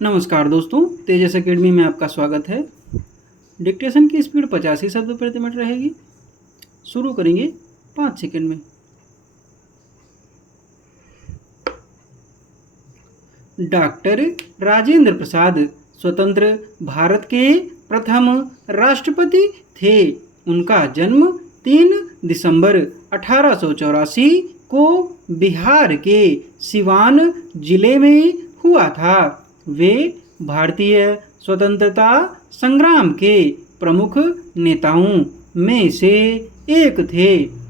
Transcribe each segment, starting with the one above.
नमस्कार दोस्तों, तेजस एकेडमी में आपका स्वागत है। डिक्टेशन की स्पीड 85 शब्द प्रति मिनट रहेगी। शुरू करेंगे 5 सेकंड में। डॉक्टर राजेंद्र प्रसाद स्वतंत्र भारत के प्रथम राष्ट्रपति थे। उनका जन्म 3 दिसंबर 1884 को बिहार के सिवान जिले में हुआ था। वे भारतीय स्वतंत्रता संग्राम के प्रमुख नेताओं में से एक थे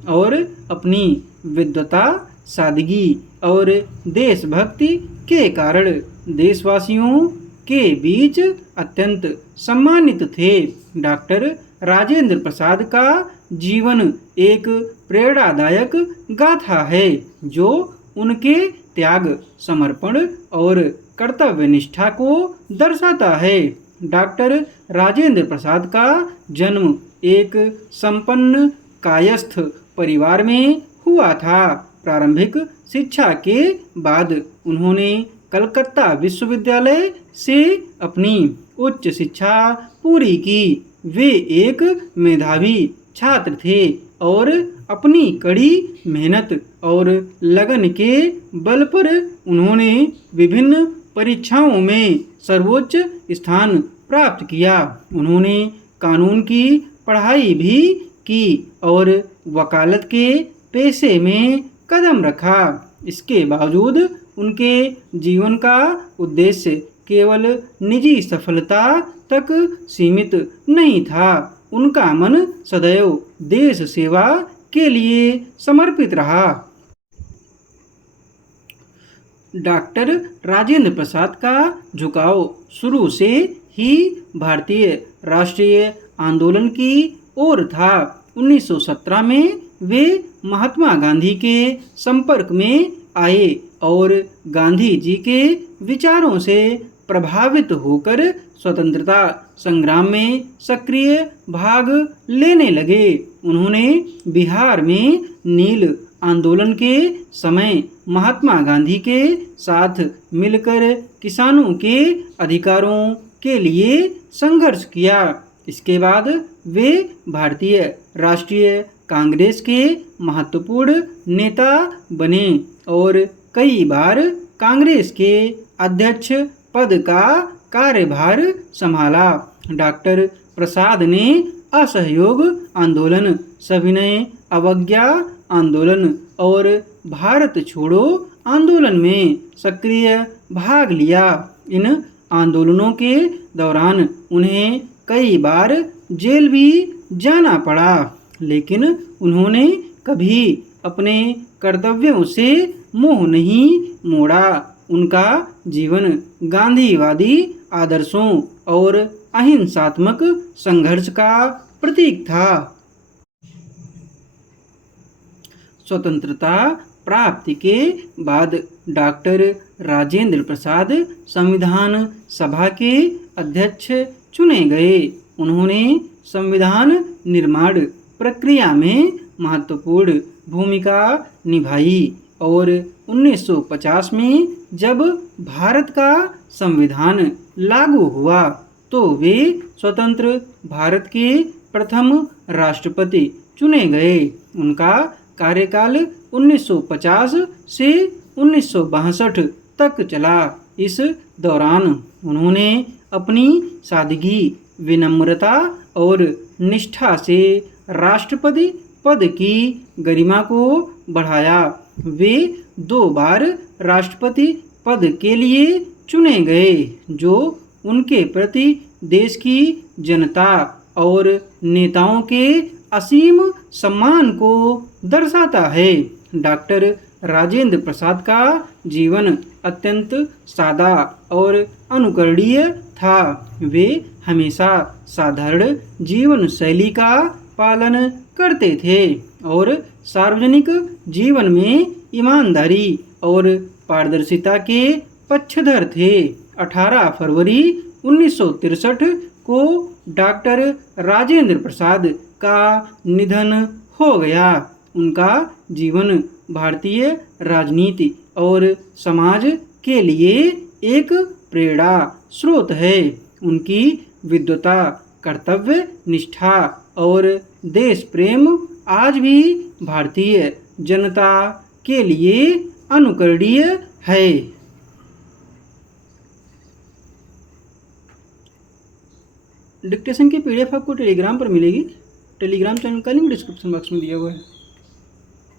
और अपनी विद्वता, सादगी और देशभक्ति के कारण देशवासियों के बीच अत्यंत सम्मानित थे। डॉक्टर राजेंद्र प्रसाद का जीवन एक प्रेरणादायक गाथा है जो उनके त्याग, समर्पण और कर्तव्य निष्ठा को दर्शाता है। डॉक्टर राजेंद्र प्रसाद का जन्म एक संपन्न कायस्थ परिवार में हुआ था। प्रारंभिक शिक्षा के बाद उन्होंने कलकत्ता विश्वविद्यालय से अपनी उच्च शिक्षा पूरी की। वे एक मेधावी छात्र थे और अपनी कड़ी मेहनत और लगन के बल पर उन्होंने विभिन्न परीक्षाओं में सर्वोच्च स्थान प्राप्त किया। उन्होंने कानून की पढ़ाई भी की और वकालत के पेशे में कदम रखा। इसके बावजूद उनके जीवन का उद्देश्य केवल निजी सफलता तक सीमित नहीं था। उनका मन सदैव देश सेवा के लिए समर्पित रहा। डॉक्टर राजेंद्र प्रसाद का झुकाव शुरू से ही भारतीय राष्ट्रीय आंदोलन की ओर था। 1917 में वे महात्मा गांधी के संपर्क में आए और गांधी जी के विचारों से प्रभावित होकर स्वतंत्रता संग्राम में सक्रिय भाग लेने लगे। उन्होंने बिहार में नील आंदोलन के समय महात्मा गांधी के साथ मिलकर किसानों के अधिकारों के लिए संघर्ष किया। इसके बाद वे भारतीय राष्ट्रीय कांग्रेस के महत्वपूर्ण नेता बने और कई बार कांग्रेस के अध्यक्ष पद का कार्यभार संभाला। डॉक्टर प्रसाद ने असहयोग आंदोलन, सविनय अवज्ञा आंदोलन और भारत छोड़ो आंदोलन में सक्रिय भाग लिया। इन आंदोलनों के दौरान उन्हें कई बार जेल भी जाना पड़ा, लेकिन उन्होंने कभी अपने कर्तव्यों से मुंह नहीं मोड़ा। उनका जीवन गांधीवादी आदर्शों और अहिंसात्मक संघर्ष का प्रतीक था। स्वतंत्रता प्राप्ति के बाद डॉक्टर राजेंद्र प्रसाद संविधान सभा के अध्यक्ष चुने गए। उन्होंने संविधान निर्माण प्रक्रिया में महत्वपूर्ण भूमिका निभाई और 1950 में जब भारत का संविधान लागू हुआ तो वे स्वतंत्र भारत के प्रथम राष्ट्रपति चुने गए। उनका कार्यकाल 1950 से 1962 तक चला। इस दौरान उन्होंने अपनी सादगी, विनम्रता और निष्ठा से राष्ट्रपति पद की गरिमा को बढ़ाया। वे 2 बार राष्ट्रपति पद के लिए चुने गए, जो उनके प्रति देश की जनता और नेताओं के असीम सम्मान को दर्शाता है। डॉक्टर राजेंद्र प्रसाद का जीवन अत्यंत सादा और अनुकरणीय था। वे हमेशा साधारण जीवन शैली का पालन करते थे और सार्वजनिक जीवन में ईमानदारी और पारदर्शिता के पक्षधर थे। 18 फरवरी 1963 को डॉक्टर राजेंद्र प्रसाद का निधन हो गया। उनका जीवन भारतीय राजनीति और समाज के लिए एक प्रेरणा स्रोत है। उनकी विद्वता, कर्तव्य निष्ठा और देश प्रेम आज भी भारतीय जनता के लिए अनुकरणीय है। डिक्टेशन की पीडीएफ आपको टेलीग्राम पर मिलेगी। टेलीग्राम चैनल का लिंक डिस्क्रिप्शन बॉक्स में दिया हुआ है।